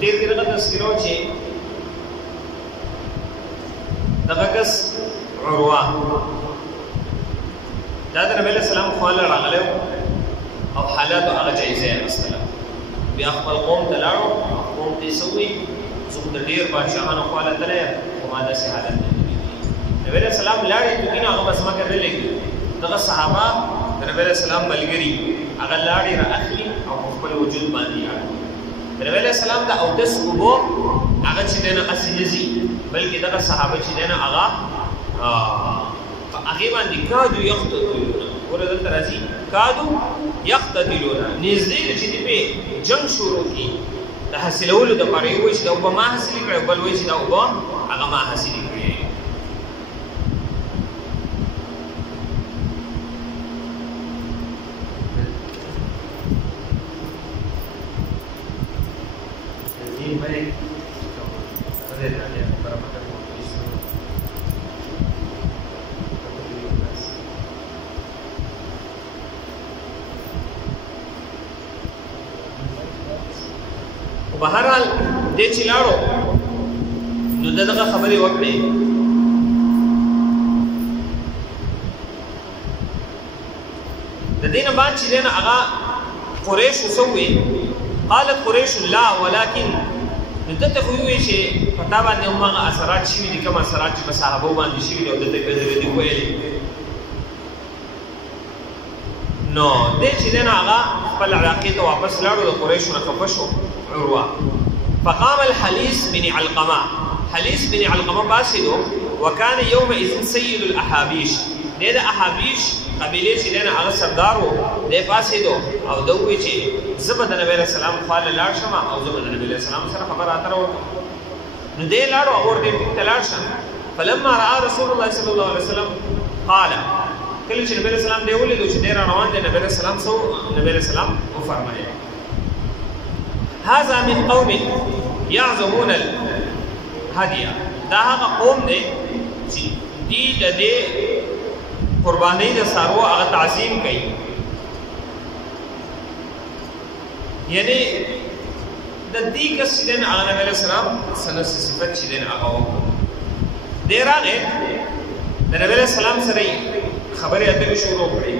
تیر کې دغه تذکرو چې دغه کس عروه دا د نبی اسلام خواله راغلی او حالاتو هغه جایزه یې اخیستله بیا خپل قوم ته لاړو قوم ته یې څه وویل زه خو د ډېر بادشاهانو خواله تللی یم خو ما داسې حالت نه دی نبی علیه السلام لاړې توکي نو هغه بس مکه نه لګي دغه صحابه د نبی علیه السلام ملګري هغه لاړې را اخلي او په خپل وجود باندې اړوي د نبی علیه السلام د اودس اوبو هغه چې دی نه هسې نه ځي بلکې دغه صحابه چې دی نه هغه په هغې باندې کادو یقتتلون ګوره دلته راځي کادو یقتتلون نږدې ده چې دې پې جنګ شروع کړي د حاصلولو دپاره یو وایي چې دا اوبه ما حاصلې کړی بل وایي چې دا اوبه هغه ما حاصلې کړی بهرحال دې چې لاړو نو دغه خبرې وکړې د دې نه بعد چې دی نه هغه قریشو څه وویل قالت قریش لا ولکن نو دلته خو وویل چې په تا باندې هم هغه اثرات شوي دي کوم اثرات چې په صحابو باندې شوي دي او دلته دې ویلې نو دې چې دی نه هغه خپل علاقې ته واپس لاړو د قریشو نه خفه شو عروه فقام الحليس بن علقمه حليس بن علقمه باسدو وكان يومئذ سيد الاحابيش دې د احابيش قبيله چې دنه هغه سردار وو دې باسدو او دوی چې زبد نبی رسول الله خپل لاړ شم او زبد نبی رسول الله سره خبر اتر وکړه نو دې لاړو اور دې تلاړ شم فلما راى رسول الله صلى الله عليه وسلم قال کله چې نبی رسول الله دې ولیدو چې دې روان دي نبی رسول الله سو نبی رسول الله فرمایي هذا من قوم يعظمون الهدي دا هغه قوم دی چې دې د دې قربانۍ د سارو هغه تعظیم کوي یعنی د دې کس چې دی هغه نبی علیه السلام سنه صفت چې دی هغه وکړو دی راغی د نبی علیه السلام سره خبرې اترې شروع کړې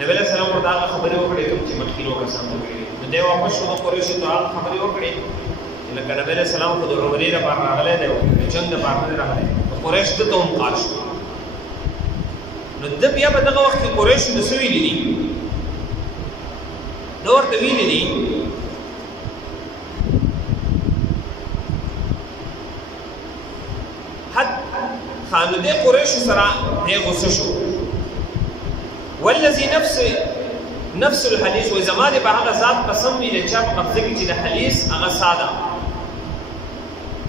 نبی علیه السلام ورته هغه خبرې وکړې کوم چې مخکینو کسان وکړي نو دی واپس شو د قریشو ته هغه خبرې وکړې لکه نبی علیه السلام خو د عمرې لپاره راغلی دی د جنګ لپاره نه راغلی قریش ده ته هم قار شو نو ده بیا په دغه وخت کې قریشو د څه ویلي دي ده ورته ویلي دي نو دې قریشو سره دې غوسه شو والذي نفس الحديث وزما دې په هغه ذات قسم وی د چا په قبضه کې چې د حدیث هغه ساده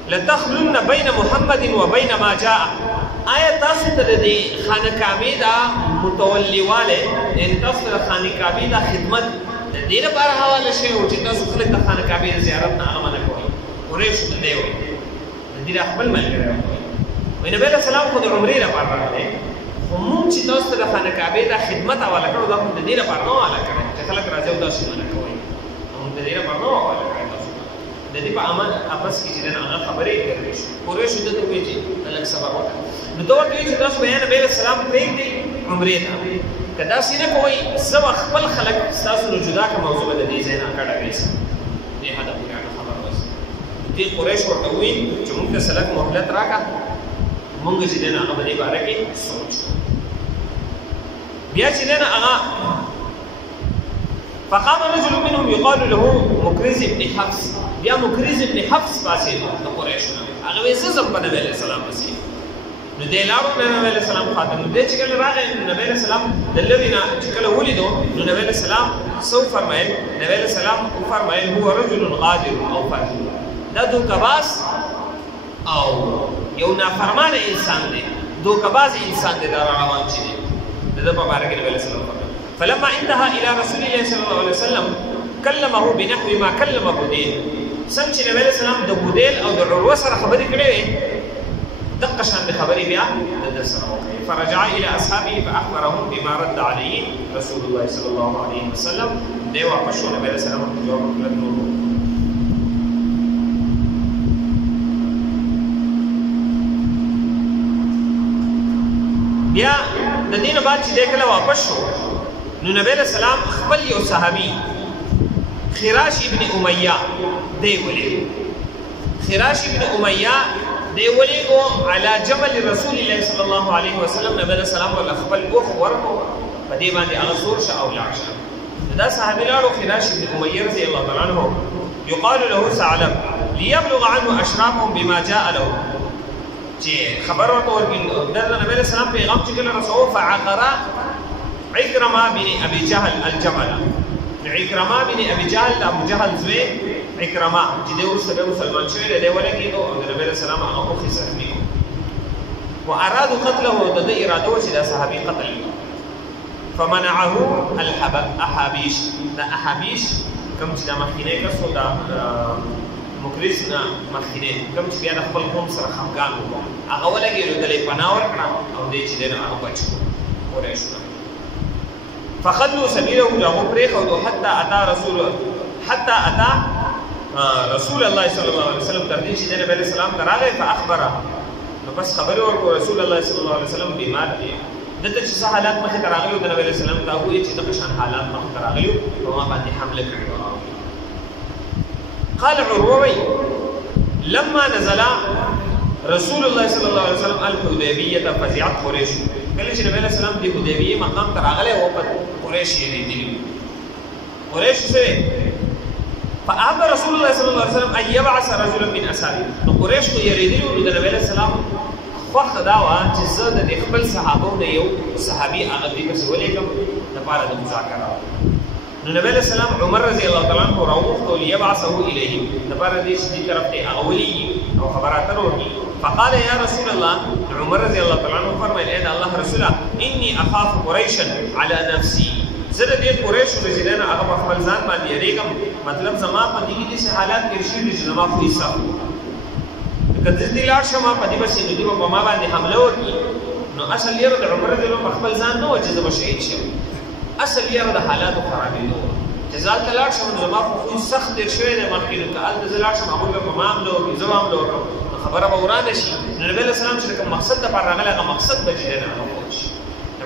لتخلن بين محمد وبين ما جاء آیا تاسو ته د خانه کعبه دا متولیواله ان تاسو د خانه کعبه دا خدمت د دې لپاره حواله شوی او چې تاسو خلک د خانه کعبه زیارت نه امانه کوئ قریشو ته دی وایي د دې خپل ملګری وي نبی علیہ السلام خو د عمرې لپاره راغلی خو موږ چې تاسو ته د خانه کعبې دا خدمت حواله کړو دا خو د دې لپاره نه حواله کړی چې خلک راځي او تاسو منع کوئ موږ د دې لپاره نه حواله کړی تاسو د دې په عمل اپس کې چې هغه خبرې کوي قریشو ته وایي چې لږ صبر وکړه نو دا ورته چې تاسو بیان نبی علیہ السلام پرېږدئ عمرې ته که داسې نه کوئ زه به خپل خلک ستاسو نه جدا کړم او زه به د دې ځای نه کډه ویسم دې حده پورې هغه خبره وسه دې قریش ورته وویل چې موږ ته سلک مهلت راکړه مونږ چې دنه هغه باندې باره کې سوچ بیا چې دنه هغه فقام رجل منهم يقال له مكرز ابن حفص بیا مکرز ابن حفص پاسې د قریشو هغه وې زم په نبی علیہ السلام پسې نو دی لاړو نبی علیہ السلام خاطر نو دی چې کله راغی نبی علیہ السلام د لوینا چې کله ولیدو نو نبی علیہ السلام سو فرمایل نبی علیہ السلام فرمایل هو رجل غادر او فاجر دا دوکباز او یو نافرمانه انسان دی دوکباز انسان دی دا روان چې دی د په باره کې نبی علیہ السلام فلما انتهى الى رسول الله صلى الله عليه وسلم كلمه بنحو ما كلم بديل سم چې نبی علیہ السلام د بدیل او د عروه سره خبرې کړې دقه شان د خبرې بیا د سره وکړي فرجع الى اصحابه فاخبرهم بما رد عليه رسول الله صلى الله عليه وسلم دی واپس شو نبی علیہ السلام جواب ورکړ بیا د دین بعد چې کله واپس شو نو نبی علیہ السلام خپل یو صحابي خراش ابن امیہ دی ولې خراش ابن امیہ دی ولې کو علی جمل رسول الله صلی الله علیه وسلم نبی علیہ السلام ول خپل اوخ ورکو په دې باندې هغه سور شه او لاړ شه دا صحابي لاړو خراش ابن امیہ رضی الله تعالی عنہ يقال له ثعلب ليبلغ عنه اشرافهم بما جاء له چې خبر ورته ورکړي د نبی علیہ السلام پیغام چې کله رسول فعقر عكرمة بن ابي جهل الجمل عكرمة بن ابي جهل ابو جهل زوی عكرمة چې د ورسره مسلمان شوی دی ولکه نو نبی علیہ السلام هغه خو سهمي وارادوا قتله د اراده چې د صحابي قتل فمنعه الاحابيش دا احابيش کوم چې د مخکینه کسو دا مکرس نه مخکینه کوم چې بیا د خپل قوم سره خفګان وو هغه ولګي دلې پناه ورکړه او دې چې دنه هغه بچو ورې شو فخذوا سبيله له بريخه حتى اتى رسول الله صلى الله عليه وسلم ترتي چې نبی عليه السلام تراغه فاخبره نو بس خبر ورکو رسول الله صلى الله عليه وسلم بیمار دي دته چې حالات مخه تراغلو د نبی عليه السلام ته وایي چې د شان حالات مخه تراغلو او ما باندې حمله کړو قال عروه لما نزل رسول الله صلى الله عليه وسلم الحديبيه فزعت قريش کله چې نبی علیہ السلام د حدیبیه مقام ته راغله او په قریش یې دي قریش سره فأبى رسول الله صلى الله عليه وسلم أن يبعث رجلا من أصحابه نو قریش کو یې دي نو د نبی علیہ السلام خو خدا وا چې زه د خپل صحابو نه یو صحابي هغه دې څه ولېګم د پاره د مذاکره نو نبی علیہ السلام عمر رضی الله تعالی عنہ راوغته ليبعثه اليه د پاره دې چې طرف ته اولي او خبرات ورکړي فقال يا رسول الله عمر رضي الله تعالى عنه فرمایل اے الله رسوله اني اخاف قريشا على نفسي زه دې قریش رجلان هغه په خپل ځان باندې یریږم مطلب زما په دې کې حالات کې شي چې زما خو حساب کله دې لاړ شم په دې باندې دې په ما باندې حمله وکړي نو اصل یې د عمر رضی الله خپل ځان نه و چې زما شهید شم اصل یې د حالات خرابېدو جزال تلاړ شم زما خو سخت شوی د مخکې ته ال دې لاړ شم هغه په ما عمله وکړي زما عمله وکړم خبره به ورانه شي نبی علیہ السلام چې کوم مقصد ته پر راغله هغه مقصد به جوړ نه شي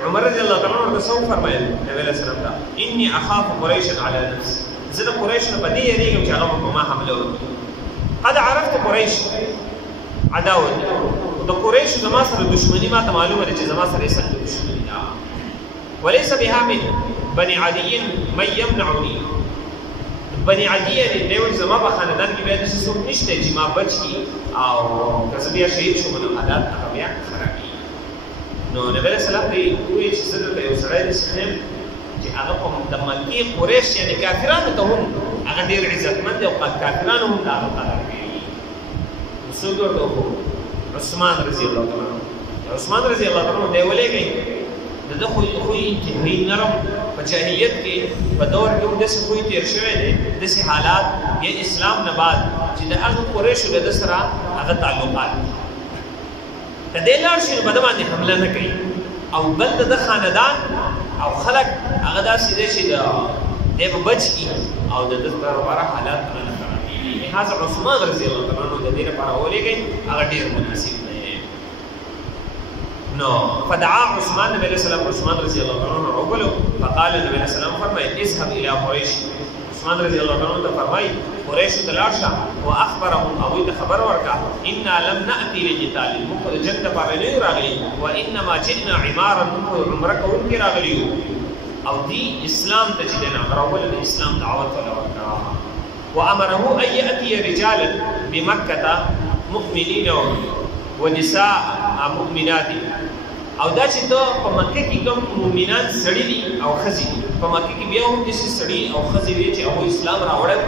عمر رضی الله تعالی عنہ رسول فرمایل نبی علیہ السلام ته انی اخاف قریش علی نفسي زه قریش نه بدی یریږم چې هغه په ما حمله وکړي قد عرفت قریش عداوت د قریش زما سره دښمنی ما ته معلومه ده چې زما سره یې سخت دښمنی ده وليس بها من بني عدي من يمنعني بني عدي دیو زما په خاندان کې بیا د څه نشته چې ما بچي او کسبیا شهید شو نو حالات هغه بیا خرابي نو نبی علیہ السلام دی وی چې زړه ته یو سړی د سخم چې هغه په د مکی قریش یعنی کافرانو ته هم هغه ډیر عزتمند او کافرانو هم دا قرار کوي رسول ورته عثمان رضی الله تعالی عنہ عثمان رضی الله تعالی عنہ دی ولېږي د خو انتهایی نرم په جاهلیت کې په دور کې د څه کوئی تیر شوی دی د څه حالات یا اسلام نه بعد چې د هغه قریشو د سره هغه تعلقات کله لار شي په باندې حمله نه کوي او بل د خاندان او خلق هغه داسې دي چې د بچ کی او د لپاره حالات نه کوي لہذا عثمان رضی الله تعالی عنہ د دې لپاره ولېږي هغه ډیر مناسب دی نو فدعا عثمان نبی علیہ السلام عثمان رضی الله تعالی عنہ وقالو فقال نبی علیہ السلام فرمائے اذهب الى قریش عثمان رضی الله تعالی عنہ فرمائے قریش تلاشا واخبرهم ابو خبر ورکا ان لم ناتي لقتال مخرج جنت پاولی راغلی وانما جئنا عمارا عمرك ورغلی او دی اسلام تجدنا راول الاسلام دعوت ورکا وامره ان ياتي رجالا بمكه مؤمنين ونساء مؤمنات او دا چې ته په مکه کې کوم مؤمنان سړي دي او خزي په مکه کې بیا هم د سړي او خزي دي چې هغه اسلام راوړل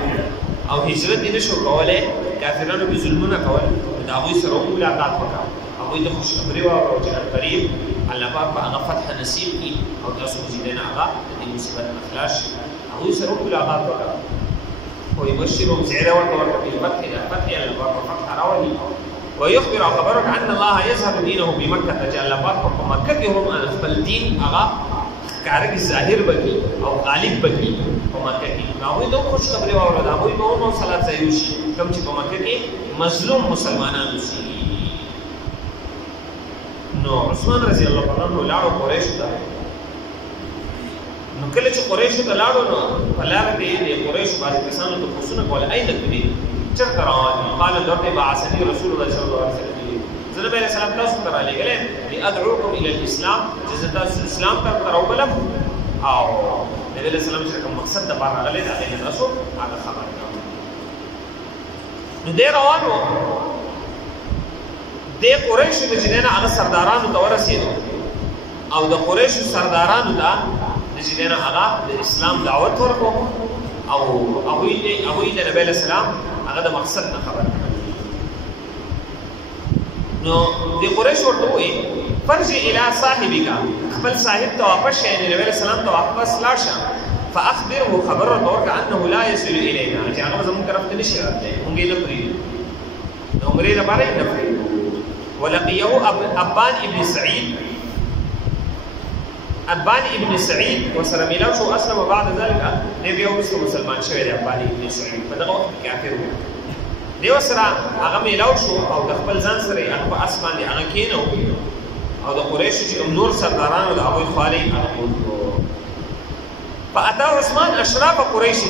او هجرت دې نشو کولای کافرانو به ظلمونه کول دا هغه سره ملاقات وکړه هغه د خوشخبری او چې قریب الله پاک هغه فتح نصیب کی او تاسو مزیدین هغه د مصیبت اخلاص هغه سره ملاقات وکړه او يبشرهم زعيرا ورته بالفتح الله پاک فتح راولي ويخبر خبرك ان الله يظهر دينه بمكه جل الله په مکه کې هم خپل دین هغه کارګ ظاهر بکی او غالب بکی په مکه کې هغه دوه خوش خبري واورل هغه به هم صلات ځای شي کوم چې په مکه کې مظلوم مسلمانانو شي نو عثمان رضی الله عنه لاړو قریش ته نو کله چې قریش ته لاړو نو په لار کې د قریش باندې کسانو ته پوښتنه کوله اين تدري چرته روان قال درته بعثني رسول الله صلی الله علیه وسلم زه به سلام تاسو ته را لګلې لادعوكم الى الاسلام چې تاسو اسلام ته راوبلم او نبی له سلام سره کوم مقصد د بار غلې دا نه تاسو هغه خبر نو دې روانو د قریش د جنانه هغه سردارانو ته ورسېدو او د قریش سردارانو ته د جنانه هغه د اسلام دعوت ورکو او هغه د نبی له سلام هغه د مقصد نه خبر نو د قریش ورته وې فرجع الى صاحبك خپل صاحب ته واپس شې نبی له سلام ته واپس لاړ فاخبره خبره ورکړه انه لا يصل الينا چې هغه زموږ طرف ته نشي راتلی موږ یې نه پرېږدو نو عمرې لپاره یې نه پرېږدو ولقيه ابان ابن سعيد وسره ميلاو شو اسلم بعد ذلك نبي او مسلمان شوی دی ابان ابن سعيد په دغه وخت کې کافر و دیو سره هغه ميلاو شو او د خپل ځان سره هغه اسمان دی هغه کینو او د قریش چې نور سردارانو د ابو خالد هغه فاتا عثمان اشراف قریش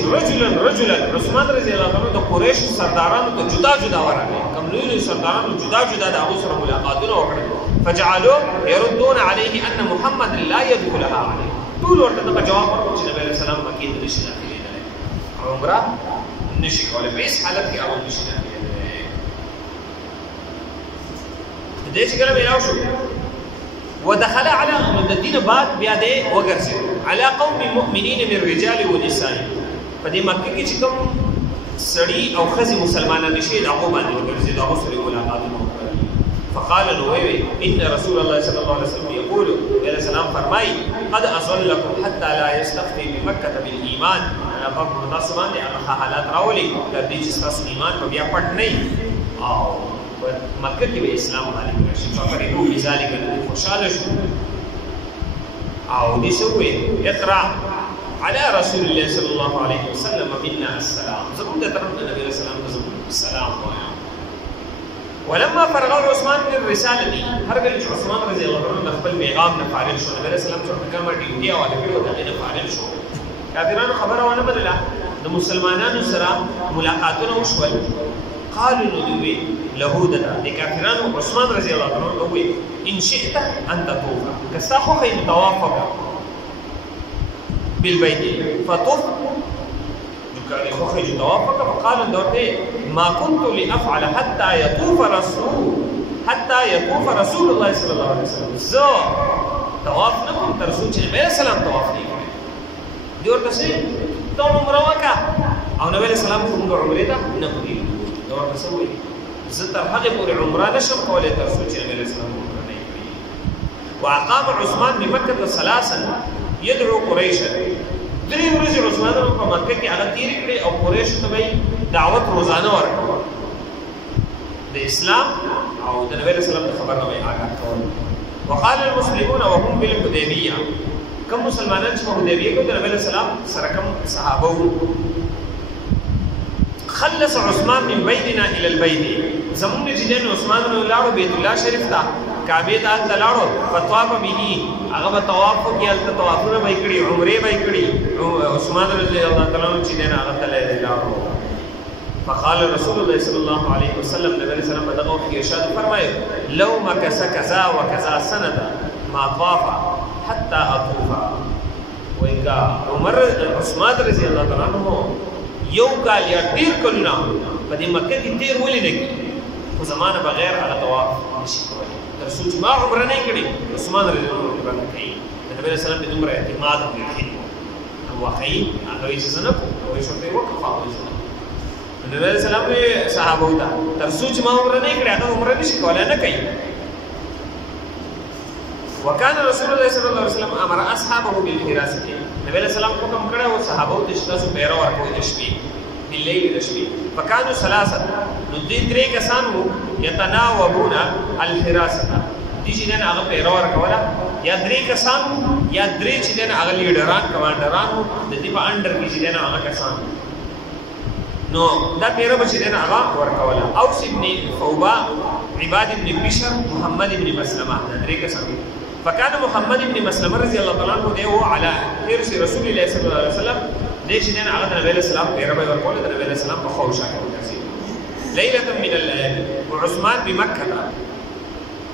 رجلا عثمان رضی الله عنه د قریش سردارانو ته جدا ورغله کوم لوی سردارانو جدا د ابو سره ملاقاتونه وکړه فجعلوا يردون عليه ان محمد لا يدخلها عليه ټول ورته د جواب ورکړ چې نبی رسول الله مکه ته نشي داخلي نه عمره نشي کولای په هیڅ حالت کې هغه نشي داخلي د دې څنګه ملاو شو ودخل على الدين بعد بیا دې وګرځي على قوم مؤمنين من الرجال والنساء په دې مکه کې چې کوم سړي او خزي مسلمانان نشي دغه باندې وګرځي دغه سره ملاقاتونه فقال نووي ان رسول الله صلى الله عليه وسلم يقول عليه السلام فرمای قد اصلكم حتى لا يستخفي بمكه بالايمان انا په مناسبه دي هغه حالات راولي د دې چې تاسو ایمان په بیا پټ نه او مکه کې به اسلام باندې راشي فقره نو بذلك خوشاله شو او دې سوې اقرا على رسول الله صلى الله عليه وسلم منا السلام زموږ د طرف د نبی رسول الله السلام ولما فرغ عثمان من الرساله هرګل عثمان رضی الله عنه خپل پیغام نه فارغ شو نبی رسول الله څخه کومه ډیوټي او دغه نه فارغ شو کافرانو خبره ونه بدله د مسلمانانو سره ملاقاتونه وشول قالوا ندوي له د کافرانو عثمان رضی الله عنه وی ان شئت ان تطوف کستاخو خي متوافق بالبيت فطف كان خوخي توافق فقال دورته ما كنت لافعل حتى يطوف رسول الله صلى الله عليه وسلم زو طواف نکم تر رسول چې نبی سلام طواف نه کړی دی ورته سي ته عمره وکا او نبی سلام کوم عمره ته نه کوي دا ورته سوي زه تر هغه پورې عمره نشم کولای تر رسول چې نبی سلام عمره نه کړی واقام عثمان بمکه ثلاثا يدعو قريشا درې ورځې عثمان په مکه کې هغه تیر کړې او قریش ته به دعوت روزانه ورکړه د اسلام او د نبی رسول الله خبر نه آگاه کول وقال المسلمون وهم بالحديبيه کوم مسلمانان چې په حدیبیه کې د نبی رسول الله سره کوم صحابه خلص عثمان من بيتنا الى البيت زمون چې د عثمان رضی الله عنه بیت الله شریف ته کعبه ته تلاړو فتوا به هغه طواف کې الته طوافونه به کړی عمره به کړی عثمان رضی الله تعالی عنہ چې نه هغه تللی لاړو فقال رسول الله صلى الله عليه وسلم نبی صلی الله علیه وسلم دغه کې ارشاد فرمایي لو مكث كذا وكذا سنه ما طاف حتى اطوف وإنکا عمر عثمان رضی الله تعالی عنہ یو کال یا ډیر کلونه په دې مکه کې تیر ولې نه کی خو زمانه بغیر هغه طواف نشي کولای رسول ما عمره نه کړی عثمان رضی الله عنه عمره کوي نبی رسول الله دې عمره اعتماد وکړي او واقعي هغه یې څه نه کوي او شته وقفه وایي نبی رسول الله صحابه وتا رسول ما عمره نه کړی هغه عمره نشي کولای نه کوي وكان رسول الله صلى الله عليه وسلم امر اصحابه بالحراسه نبی رسول الله حکم کړو او صحابه ته شتاسو پیرو ورکو د شپې بالليل د شپې فكانوا ثلاثه نو دې درې کسانو يتناوبون الحراسه دي چې نه هغه پیرو ورکولا یا درې کسانو یا درې چې نه هغه لیډران کمانډران د دې په انډر کې چې نه هغه کسان نو دا پیرو چې نه هغه ورکولا او ابن فوبا عباد بن بشر محمد بن مسلمه درې کسان فكان محمد بن مسلمه رضي الله تعالى عنه ده على حرص رسول الله صلى الله عليه وسلم ليش دين هغه نبی السلام پیروي ورکول د نبی السلام په خوښه کې ليله من الليالي وعثمان بمكه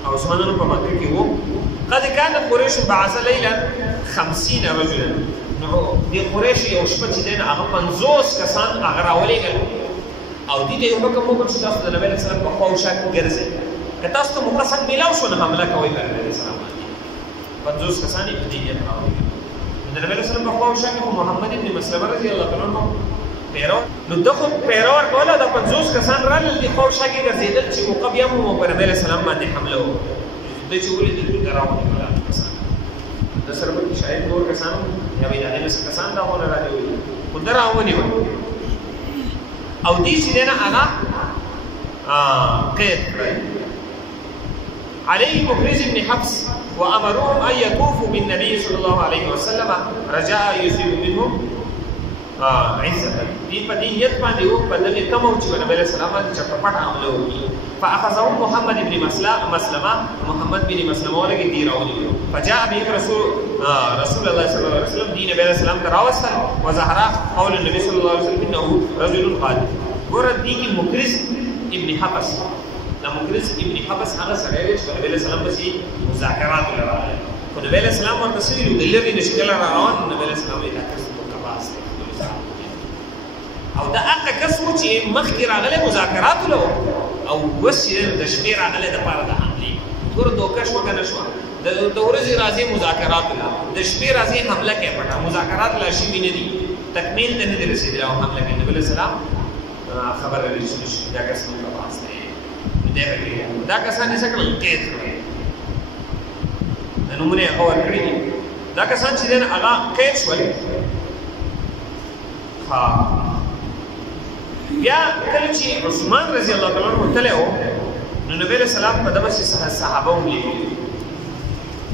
او عثمان په مکه کې وو قد كانت قريش بعث ليلا 50 رجلا نو دي قريش یو شپه چې دین هغه 50 کسان هغه راولېګل او دې ته حکم وکړ چې تاسو د نبی السلام په خوښه کې ګرځئ که تاسو ته مقصد میلاو شو نه حمله کوي پر نبی السلام 50 کسان یې په دې کې راوړل د نبی السلام په خوښه کې محمد ابن مسلمه رضی الله تعالی عنہ پیرو نو دغه پیرو ورکوله د 50 کسان رالل دي خوښه کې ګرځیدل چې موقع بیا مو پر نبی السلام باندې حمله وکړي د چولې د دراوونه کسان د سره په شاید نور کسان یا به د نس کسان دا ونه راځي خو دراونه او دې چې نه هغه قید علي مخرج بن حفص وامرهم ان يطوفوا بالنبي صلى الله عليه وسلم رجاء يصيب منهم عزه دې په دې نیت باندې او په دې تمو چې نبی السلام باندې چپټ حمله وکړي فاخذهم محمد بن مسلمه محمد بن مسلمه ولګي دی راولي فجاء به رسول الله صلى الله عليه وسلم دين نبی السلام تراوستل وظهر قول النبي صلى الله عليه وسلم انه رجل قادر ګور دې مخرج ابن حفص دا مخرج ابن حفص هغه سره چې نبی السلام بسي مذاکرات لراله خو نبی السلام ورته سویل دلري نشکل روان نبی السلام یې تاسو کباس او دا هغه کس و چې مخکې راغلی مذاکرات له او وسیله د شپې راغلی د پاره د حملې ګوره دوکه شوه که نه شوه د ورځې راځي مذاکرات له د شپې راځي حمله کوي پټه مذاکرات لا شوي نه دي تکمیل ته نه دي رسېدلي او حمله کوي نبي السلام خبر رسېږي دا کس نو کباس دی دا کسان یې څه کړل قید کړل د نومونه یې هغه ورکړي دي دا کسان چې دی هغه قید شول بیا کله چې عثمان رضی الله تعالی عنہ تله و نو نبی رسول الله په دغه صحابه هم لیدل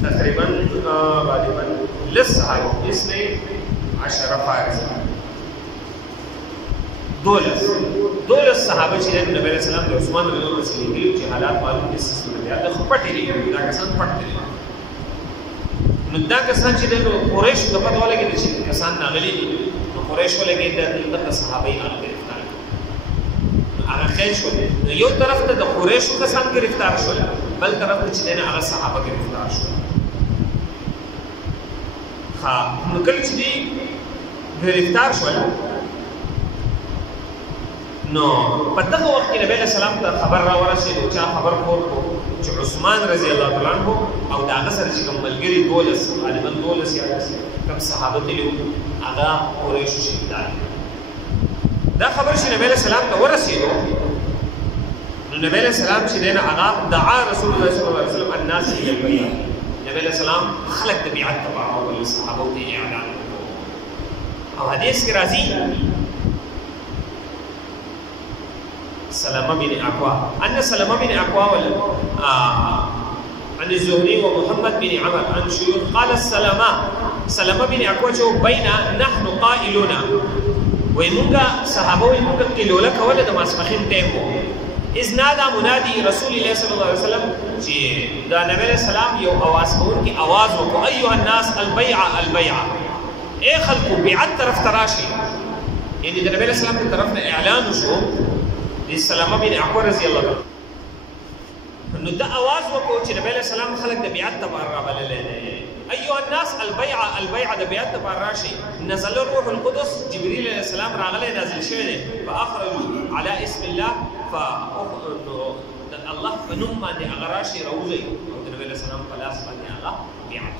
تقریبا غالبا لصحابه اسنه 10 فارس دولس صحابه چې نبی رسول الله د عثمان رضی الله عنه لیدل چې حالات معلوم دي څه بیا د خپټې لیدل دا کسان پټ دي نو دا کسان چې د قریش د پټ ولګي چې کسان ناغلي دي نو قریش ولګي د صحابه یې هغه خیر شو یو طرف ته د قریش کسان گرفتار شول بل طرف ته چې نه هغه صحابه گرفتار شول نو کله چې گرفتار شول نو په دغه وخت کې نبی السلام ته خبر را ورسېد چې خبر پور کو چې عثمان رضی الله تعالی عنہ او دا هغه سره چې کوم ملګری غالبا 12 یا کوم صحابه دي هغه قریش شهیدان دا خبر چې نبی السلام ته ورسېدو نو نبی السلام چې دین هغه دعا رسول الله صلی الله علیه وسلم الناس الى البيعه نبی السلام خلق د بیعت تبع او صحابه ته اعلان او حدیث کې راځي سلمہ بن اقوا ان سلمہ بن اقوا عن الزهري ومحمد بن عمر عن شيوخ قال سلمہ بن اقوا جو بين نحن قائلون وای مونږه صحابه وای مونږه کلوله کوله د ماسپخین ټیم وو اذ نادى منادي رسول الله صلی الله علیه وسلم چې دا نبی اسلام یو आवाज کوون کی आवाज وکړو ايها الناس البيع اے خلکو بیعت طرف تراشي یعنی د نبی اسلام په طرف نه اعلان وشو د سلمہ بن اقوا رضی الله عنه نو دا आवाज وکړو چې نبی اسلام خلک د بیعت ته راغلل ايها الناس البيع د بیعت ته راشي نزل الروح القدس جبريل عليه السلام راغله نازل شوی دی فاخرجوا على اسم الله الله فنم باندې اغراشي روزي او د نبی السلام په لاس باندې هغه بیعت